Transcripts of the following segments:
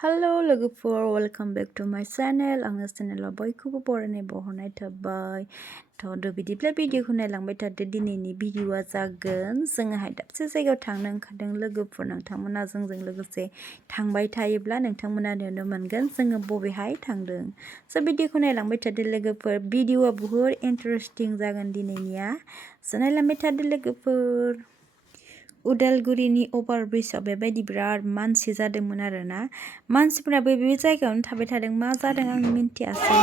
Hello logofor, welcome back to my channel. Ang channel boyखौबो बरायनाय बहरनाय थाबाय. थ' बिदिब्ला भिडिअखौ नायलांबाय थादो. दिनैनि भिडिअआ जागोन जोङोहाय दाबसे जायगायाव थांनो ओंखारदों लोगोफोर. नोंथांमोना जोंजों लोगोसे थांबाय थायोब्ला नोंथांमोना नुनो मोनगोन जोङो बबेहाय थांदों. स' भिडिअखौ नायलांबाय थादो लोगोफोर. भिडिअआ बुहुत इन्टारेस्टिं जागोन दिनैनिया. स' नायलांबाय थादो लोगोफोर. उदालगुरिनि अभारब्रिजआव बेबायदि बिराद मानसि जादोंमोन आरोना. मानसिफोराबो बे जायगायावनो थाबाय थादों. मा जादों आं मिन्थियासै.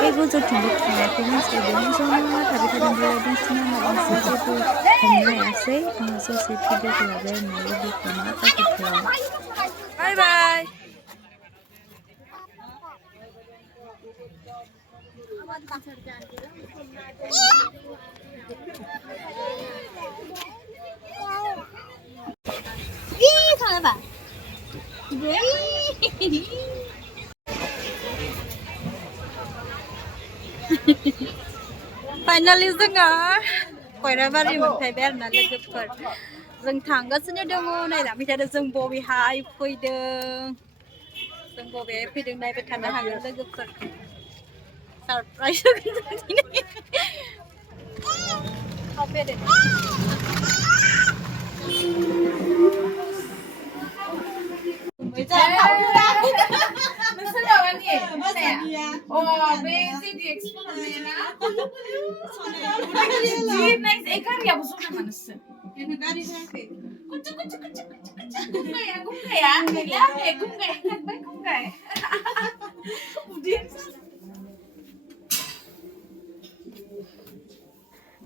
बे गोजौथिंबो थांनायखौ मानसिफ्रा बेहाय जमा थाबाय थादों. बेबायदिनो आंसो जेबो हमनो हायासै. आङो ससे भिडिअखौ लाबाय आरोना लोगोफोर. मा जाखोथाय. बाय बाय. Finally जोङो खयराबारि मोनफैबाय आरोना लोगोफोर. जों थांगासिनो दङ. नायलांबाय थादो जों बबेहाय फैदों. जों बबेहाय फैदों नायबाय थानो हागोन लोगोफोर. सरप्राइज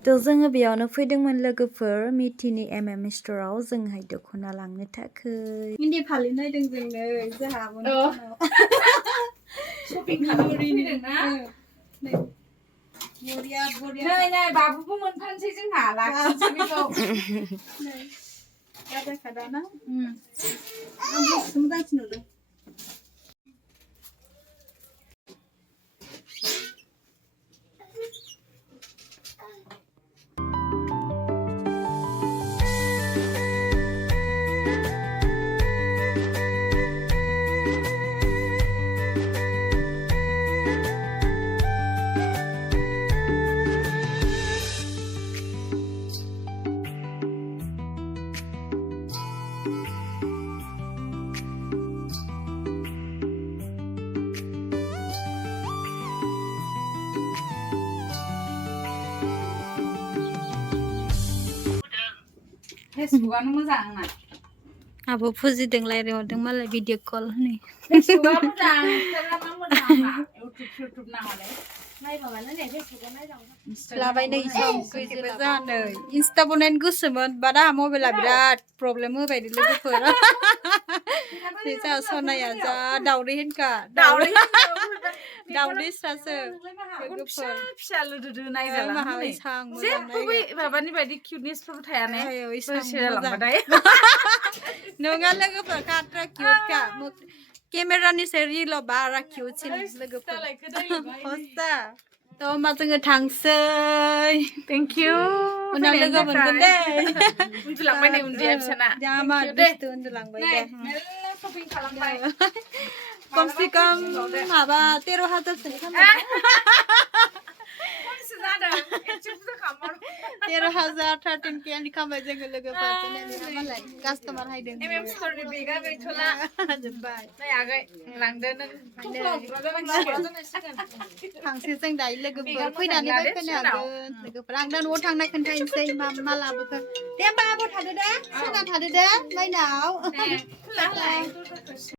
थ' जोङो बेयावनो फैदोंमोन लोगोफोर. मिथिनि स्ट'राव जोंहाय दख'ना लांनो थाखाय. इन्दि फालि नायदों जोंनो जोंहाबो शपिं खालामनो फैदोंना. नै बाबुबो मोनफानोसै जोंहा लाखिनोसै बेखौ. जाखादाना आं मोजांसिन नुदों. फेसबुकआनो मोजां आंना. आबो फुजिदों रायज्लायहरदों मालाय भिडिअ कल होनै. फेसबुकआ मोजां, इन्सटाग्रामा मोजां आंना. इउटुब नाङालै. नायबाबानो नै फेसबुकआव नायजागोन. लाबाय नै संख्रिबो जानो. इन्स्टा बनायनो गोसोमोन बाट आंहा मबाइला बिराद प्रब्लेम होबाय लोगोफोर. बे जा सनाया जा दावदै होनखा. दावदै स्रासो लोगोफोर. फिसा लोदोदो नायजालाङो. जेबो बै माबानि बायदि किउटनेसफोरबो थाया ने. नङा लोगोफोर खाट्रा किउटखा. केमेरानिसाय रिलाव बारा किउटसिन लोगोफोर. हस्ता. थ' होमबा जोङो थांसै. Thank you. उनाव लोगो मोनगोन दे. उन्दुलांबाय नै उन्दैया बिसाना. जामा दुस्थु उन्दुलांबाय दे. मेल्ला शपिं खालामबाय. कमसे कम माबा 13,000सोनि खामानि. 13,000 13K नि खामाय जोङो लोगोफोर. मालाय कास्टमार हायदों. स्ट'रनि बेगा गैथ'ला. जोब्बाय. नै आगै लांदो नों. थांसै जों दायो लोगोफोर. फैनानै बायफैनो हागोन लोगोफोर. आं दा न'आव थांना खोन्थानोसै मा लाबोखो. दे होमबा आब' थादो दे. सोना थादो दे माइनाव.